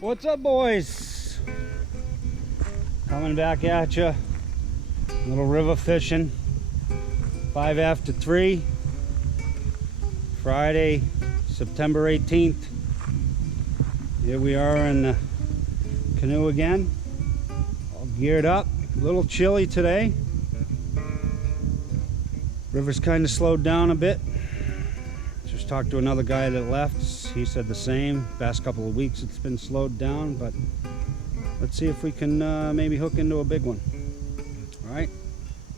What's up, boys? Coming back at you. Little river fishing. 5 after 3. Friday, September 18th. Here we are in the canoe again. All geared up. A little chilly today. River's kind of slowed down a bit. Just talked to another guy that left. He said the same. Past couple of weeks it's been slowed down, but let's see if we can maybe hook into a big one. All right,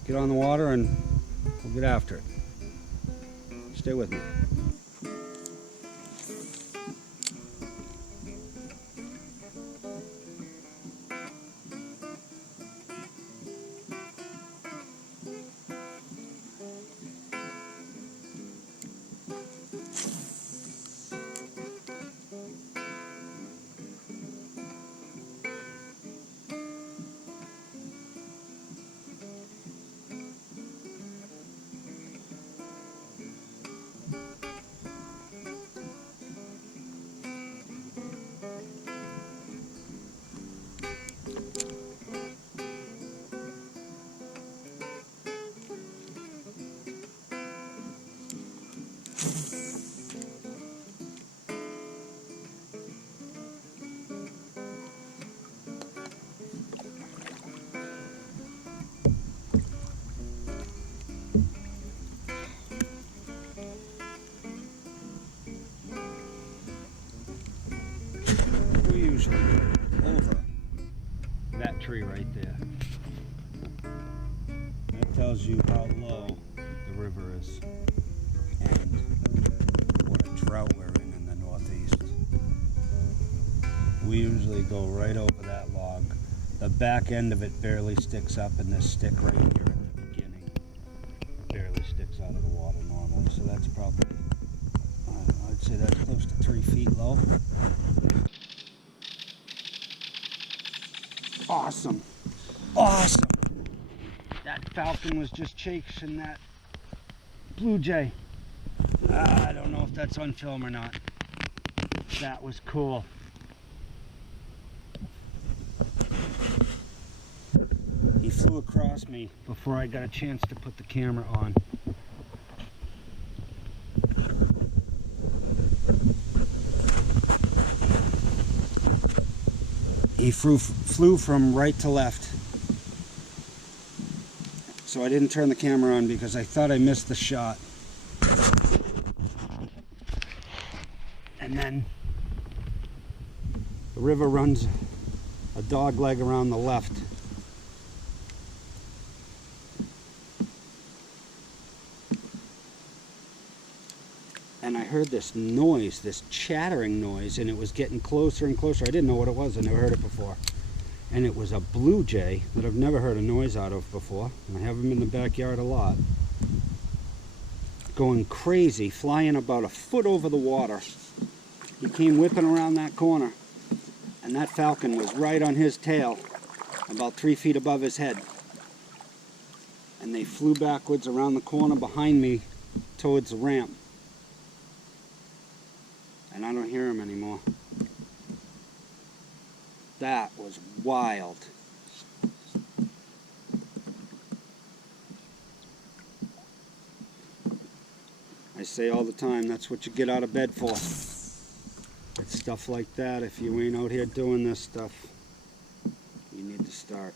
get on the water and we'll get after it. Stay with me. Over that tree right there. That tells you how low the river is and what a drought we're in the northeast. We usually go right over that log. The back end of it barely sticks up, and this stick right here at the beginning barely sticks out of the water normally. So that's probably, I'd say that's close to 3 feet low. Awesome. Awesome. That falcon was just chasing that blue jay. I don't know if that's on film or not. That was cool. He flew across me before I got a chance to put the camera on. He flew from right to left. So I didn't turn the camera on because I thought I missed the shot. And then the river runs a dog leg around the left. And I heard this noise, this chattering noise, and it was getting closer and closer. I didn't know what it was. I never heard it before. And it was a blue jay that I've never heard a noise out of before. And I have them in the backyard a lot. Going crazy, flying about a foot over the water. He came whipping around that corner. And that falcon was right on his tail, about 3 feet above his head. And they flew backwards around the corner behind me towards the ramp. And I don't hear him anymore. That was wild. I say all the time, that's what you get out of bed for. It's stuff like that. If you ain't out here doing this stuff, you need to start.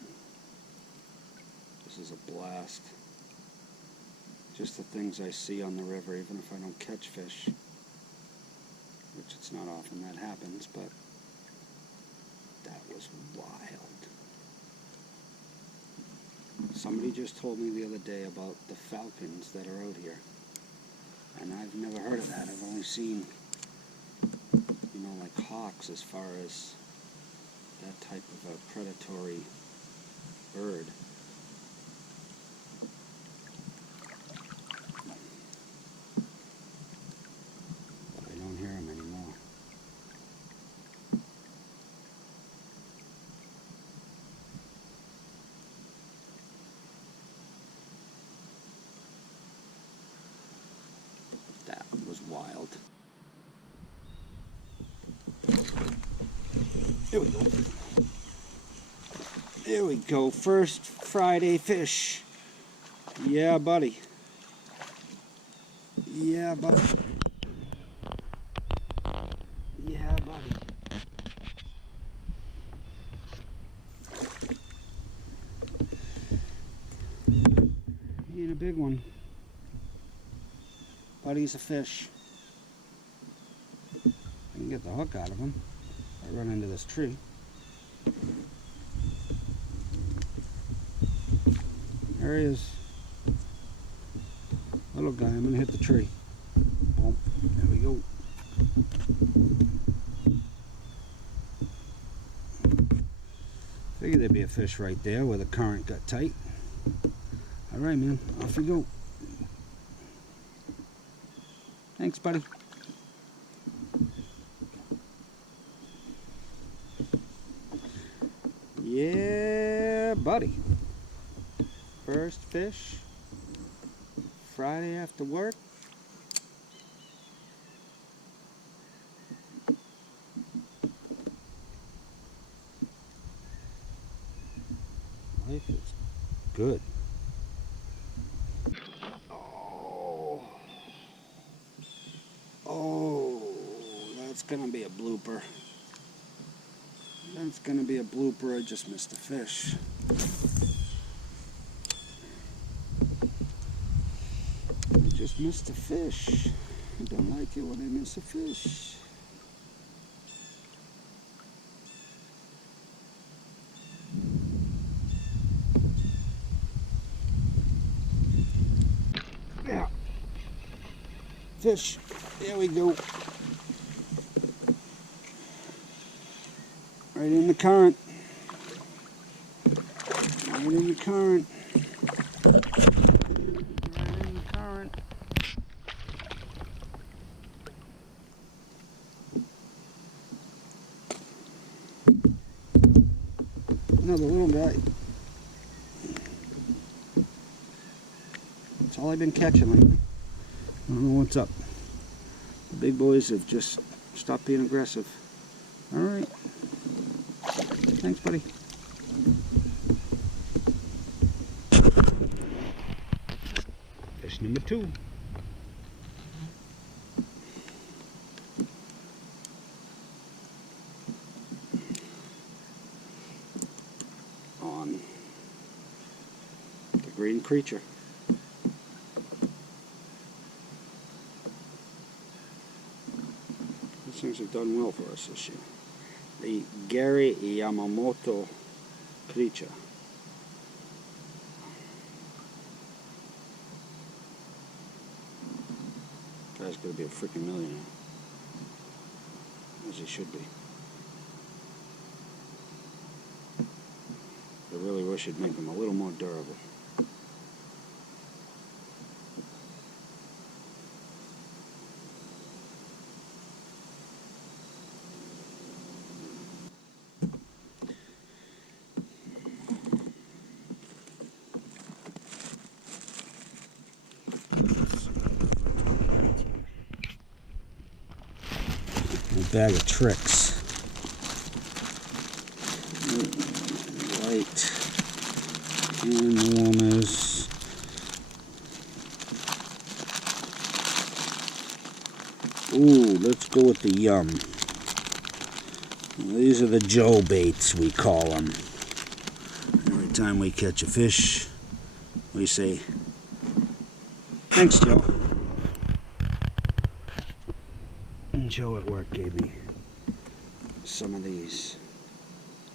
This is a blast. Just the things I see on the river, even if I don't catch fish. Which it's not often that happens, but that was wild. Somebody just told me the other day about the falcons that are out here. And I've never heard of that. I've only seen, you know, like hawks as far as that type of a predatory bird. Wild. There we go. There we go. First Friday fish. Yeah, buddy. Yeah, buddy. Yeah, buddy. He ain't a big one. But he's a fish. I can get the hook out of him. I run into this tree. There he is. Little guy, I'm gonna hit the tree. Boom. There we go. Figured there'd be a fish right there where the current got tight. Alright, man, off you go. Thanks, buddy. Yeah, buddy. First fish, Friday after work. Life is good. Oh, that's gonna be a blooper. That's gonna be a blooper. I just missed a fish. I just missed a fish. I don't like it when I miss a fish. Yeah. Fish. There we go. Right in the current. Right in the current. Right in the current. Another little guy. That's all I've been catching lately. I don't know what's up. The big boys have just stopped being aggressive. Alright. Thanks, buddy. Fish number 2. On the green creature. These things have done well for us this year. The Gary Yamamoto creature. Guy's gonna be a freaking millionaire. As he should be. I really wish it'd make him a little more durable. Bag of tricks. Light and warmers. Ooh, let's go with the yum. These are the Joe baits, we call them. Every time we catch a fish, we say, "Thanks, Joe." Joe at work gave me some of these.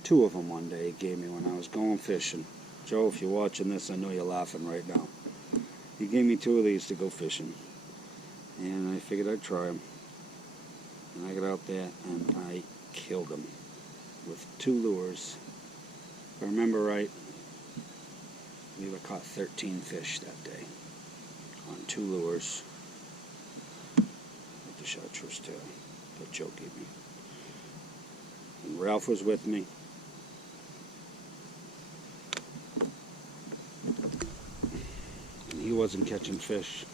2 of them one day he gave me when I was going fishing. Joe, if you're watching this, I know you're laughing right now. He gave me 2 of these to go fishing. And I figured I'd try them. And I got out there and I killed them with 2 lures. If I remember right, we caught 13 fish that day on 2 lures. The chartreuse tail that Joe gave me. And Ralph was with me. And he wasn't catching fish.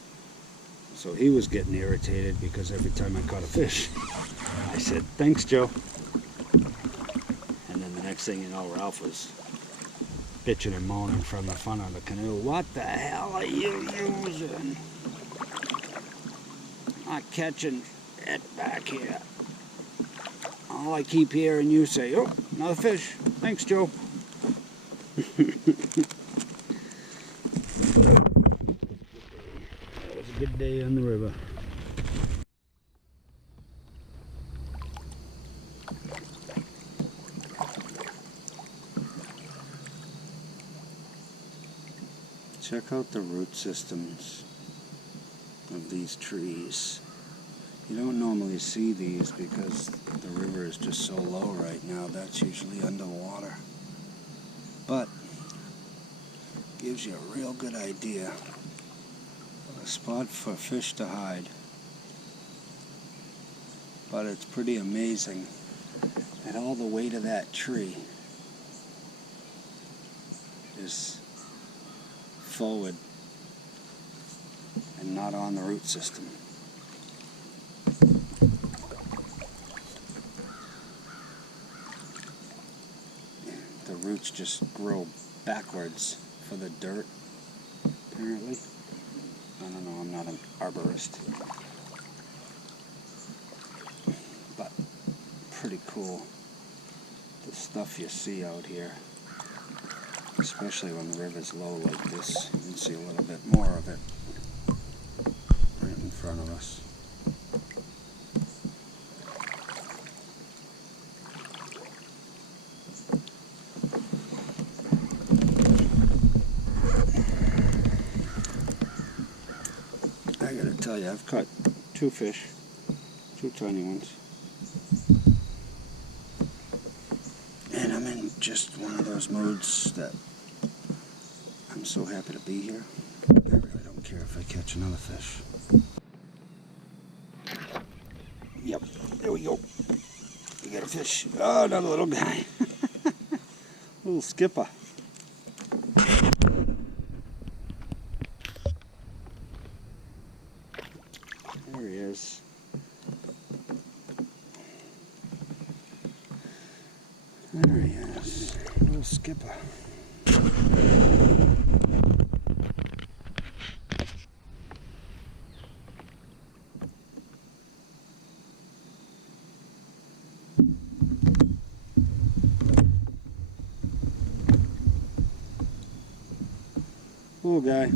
So he was getting irritated because every time I caught a fish, I said, "Thanks, Joe." Next thing you know, Ralph was bitching and moaning from the front of the canoe. What the hell are you using? Not catching it back here. All I keep hearing you say, oh, another fish. Thanks, Joe. That was a good day on the river. Check out the root systems of these trees. You don't normally see these because the river is just so low right now. That's usually underwater. But gives you a real good idea of a spot for fish to hide. But it's pretty amazing that all the weight of that tree is forward and not on the root system. The roots just grow backwards for the dirt, apparently. I don't know, I'm not an arborist. But pretty cool, the stuff you see out here. Especially when the river's low like this, you can see a little bit more of it right in front of us. I gotta tell you, I've caught 2 fish, 2 tiny ones. And I'm in just one of those moods that I'm so happy to be here. I really don't care if I catch another fish. Yep, there we go. We got a fish. Oh, another little guy. Little skipper. There he is. There he is. Little skipper. Little guy.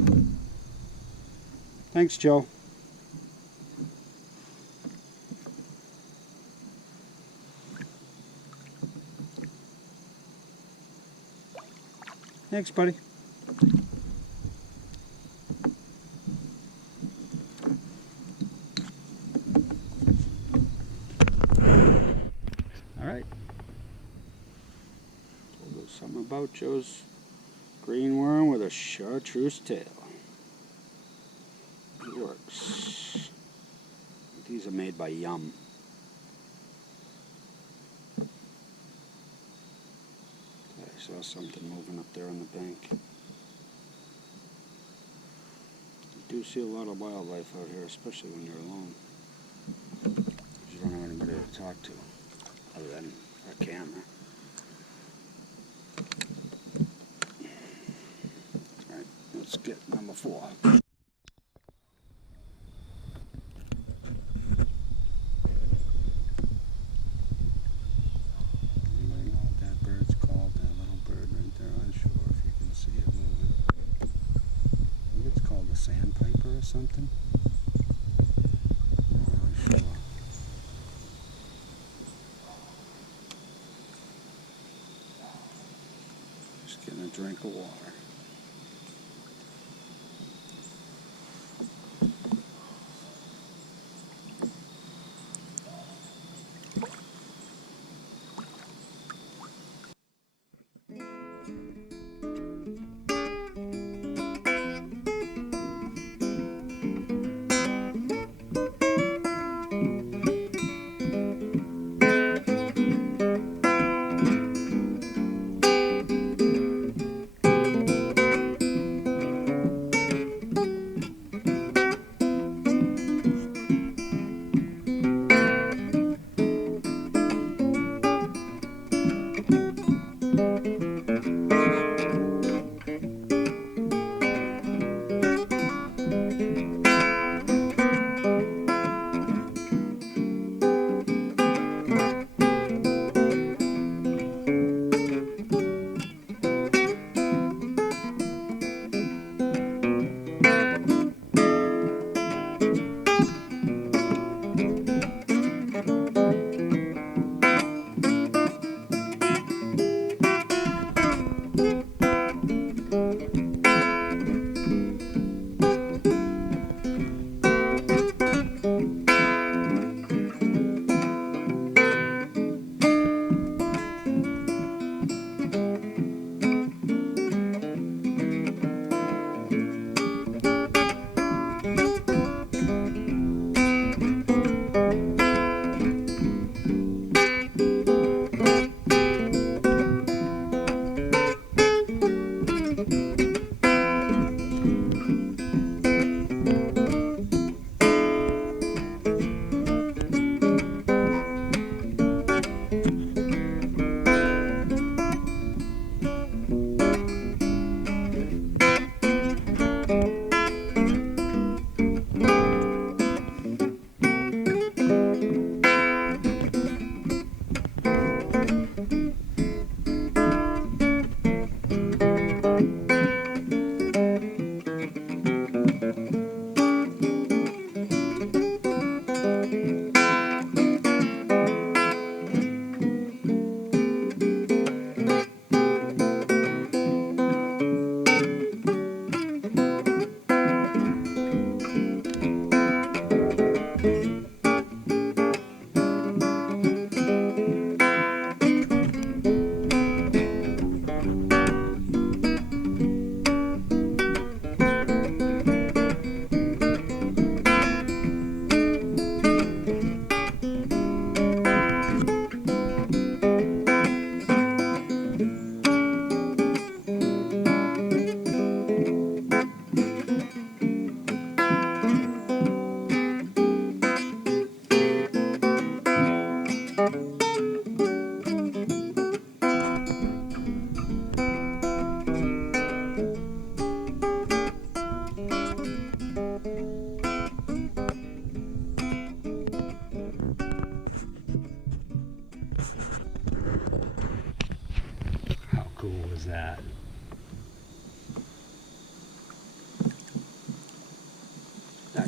Thanks, Joe. Thanks, buddy. All right. Told us something about Joe's green worm with a chartreuse tail. It works. These are made by Yum. I saw something moving up there on the bank. You do see a lot of wildlife out here, especially when you're alone. You don't have anybody to talk to other than a camera. Alright, let's get number 4. Sandpiper or something? I'm not really sure. Just getting a drink of water.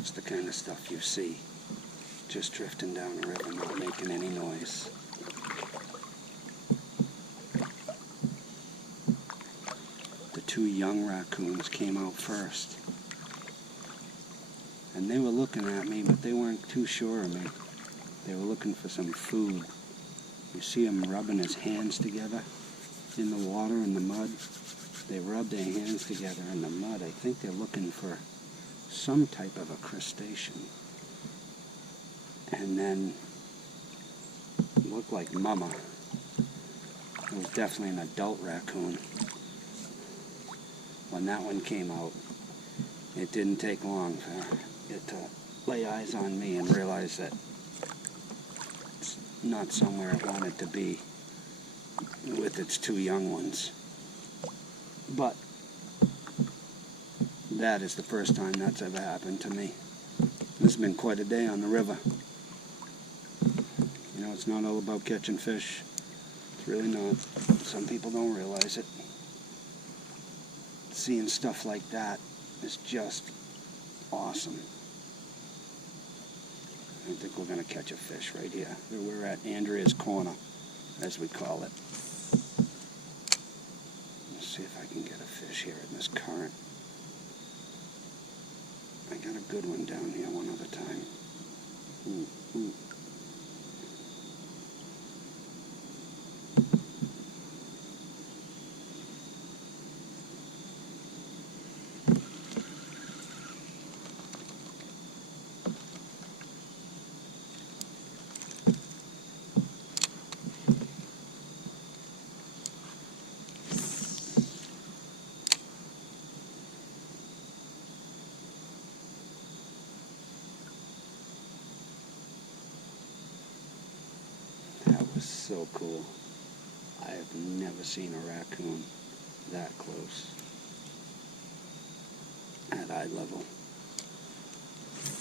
That's the kind of stuff you see just drifting down the river, not making any noise. The two young raccoons came out first. And they were looking at me, but they weren't too sure of me. They were looking for some food. You see them rubbing his hands together in the water and the mud. They rub their hands together in the mud. I think they're looking for some type of a crustacean. And then looked like Mama. It was definitely an adult raccoon. When that one came out, it didn't take long for it to lay eyes on me and realize that it's not somewhere it wanted to be with its two young ones. But that is the first time that's ever happened to me. This has been quite a day on the river. You know, it's not all about catching fish. It's really not. Some people don't realize it. Seeing stuff like that is just awesome. I think we're going to catch a fish right here. We're at Andrea's Corner, as we call it. Let's see if I can get a fish here in this current. I got a good one down here one other time. Ooh, ooh. So cool. I have never seen a raccoon that close at eye level.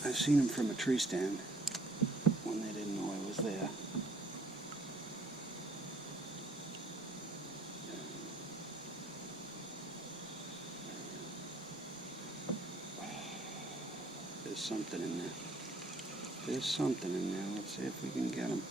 I've seen them from a tree stand when they didn't know I was there. There's something in there. There's something in there. Let's see if we can get him.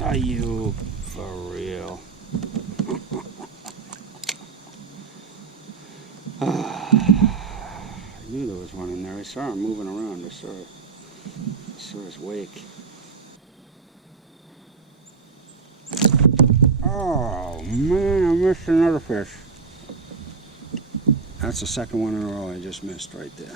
Are you for real? I knew there was one in there. I saw him moving around. I saw his wake. Oh man, I missed another fish. That's the second one in a row I just missed right there.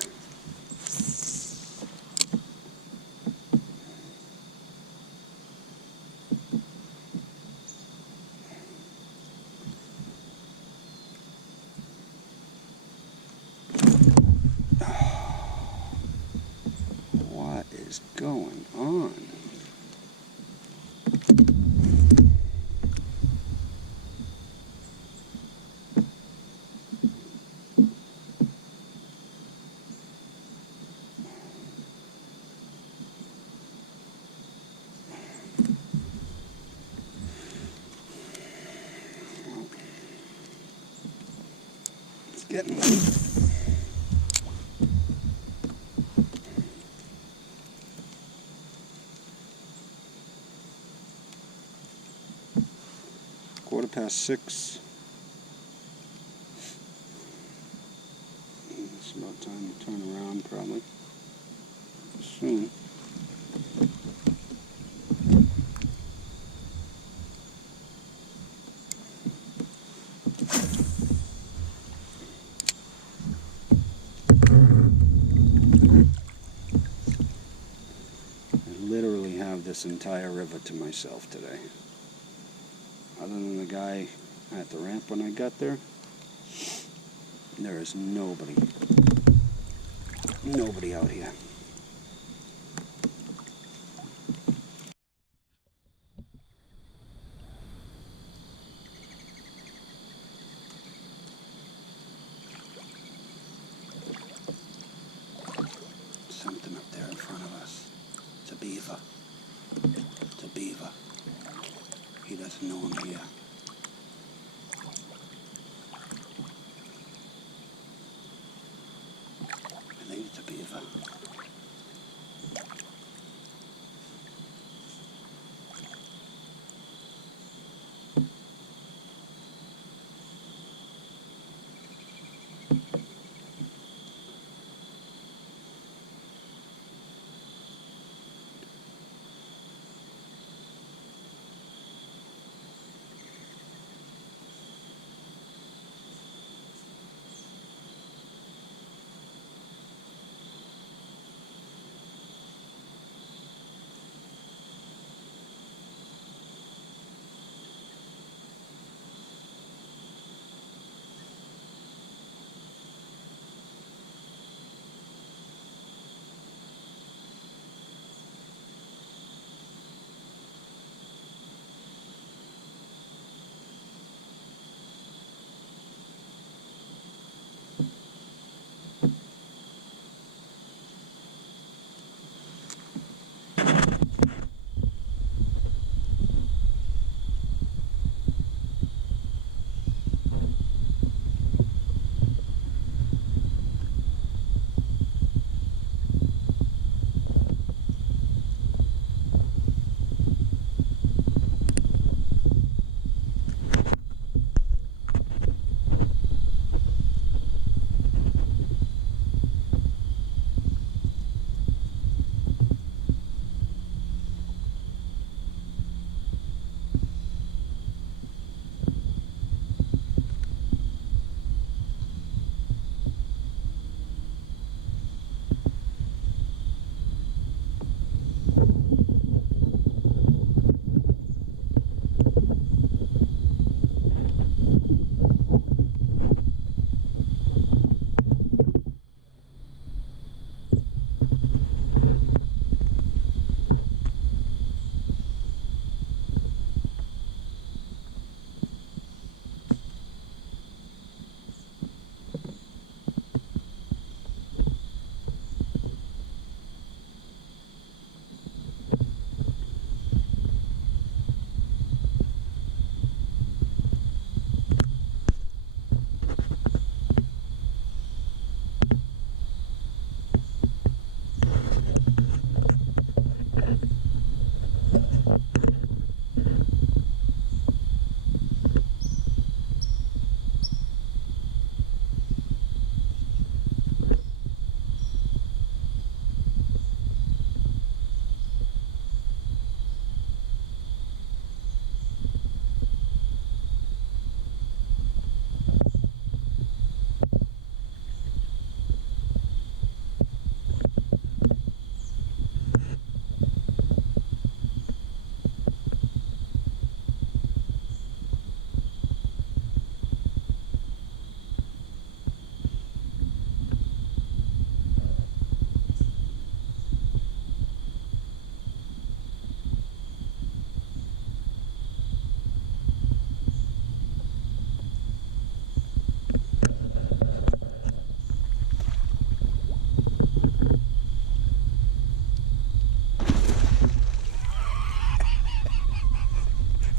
What is going on? It's getting late. Past 6. It's about time to turn around probably soon. It literally have this entire river to myself today. Other than the guy at the ramp when I got there, there is nobody out here. Something up there in front of us. It's a beaver. It's a beaver. He doesn't know I'm here. I think it's a beaver.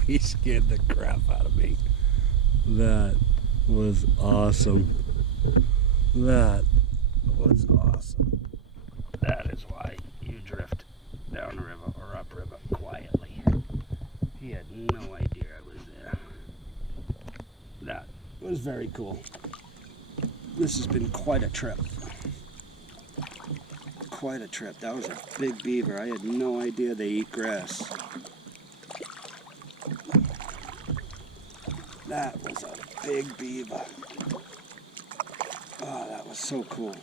He scared the crap out of me. That was awesome. That was awesome. That is why you drift downriver or upriver quietly. He had no idea I was there. That was very cool. This has been quite a trip. Quite a trip. That was a big beaver. I had no idea they eat grass. That was a big beaver. Oh, that was so cool.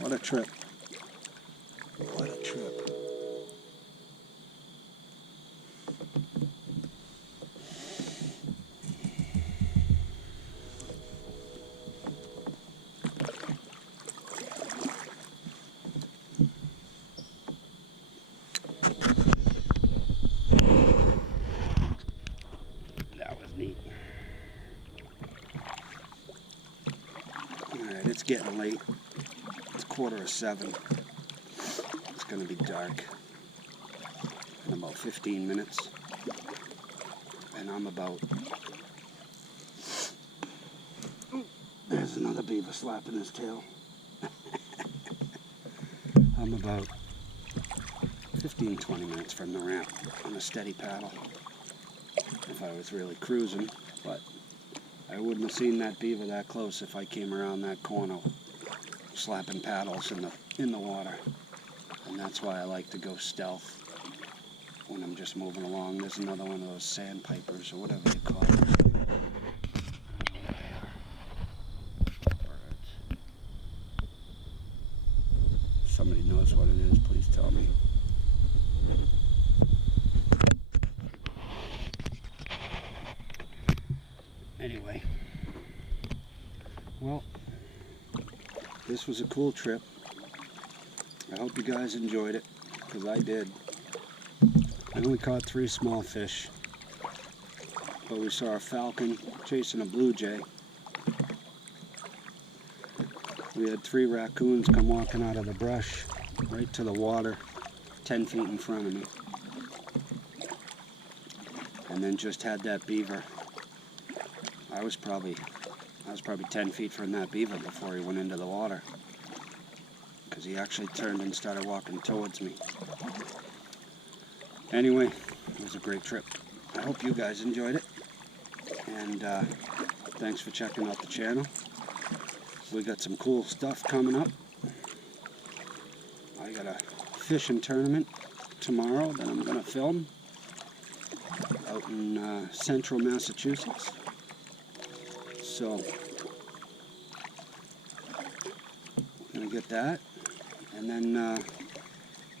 What a trip. What a trip. That was neat. Alright, it's getting late. It's 6:45. It's going to be dark in about 15 minutes. And I'm about... There's another beaver slapping his tail. I'm about 15-20 minutes from the ramp on a steady paddle. If I was really cruising, but I wouldn't have seen that beaver that close if I came around that corner slapping paddles in the water. And that's why I like to go stealth when I'm just moving along. There's another one of those sandpipers or whatever they call it. Somebody knows what it is, please tell me. Anyway, well, this was a cool trip. I hope you guys enjoyed it, because I did. I only caught 3 small fish, but we saw a falcon chasing a blue jay. We had 3 raccoons come walking out of the brush right to the water, 10 feet in front of me. And then just had that beaver. I was probably 10 feet from that beaver before he went into the water, because he actually turned and started walking towards me. Anyway, it was a great trip. I hope you guys enjoyed it, and thanks for checking out the channel. We got some cool stuff coming up. I got a fishing tournament tomorrow that I'm going to film out in central Massachusetts. So, I'm going to get that. And then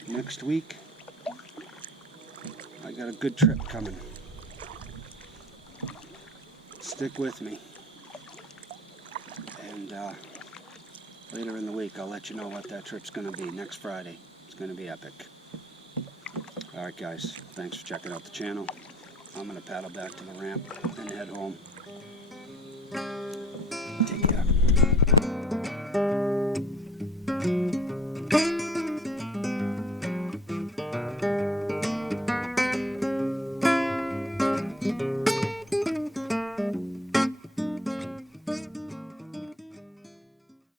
next week, I got a good trip coming. Stick with me. And later in the week, I'll let you know what that trip's going to be next Friday. It's going to be epic. Alright guys, thanks for checking out the channel. I'm going to paddle back to the ramp and head home. Take care.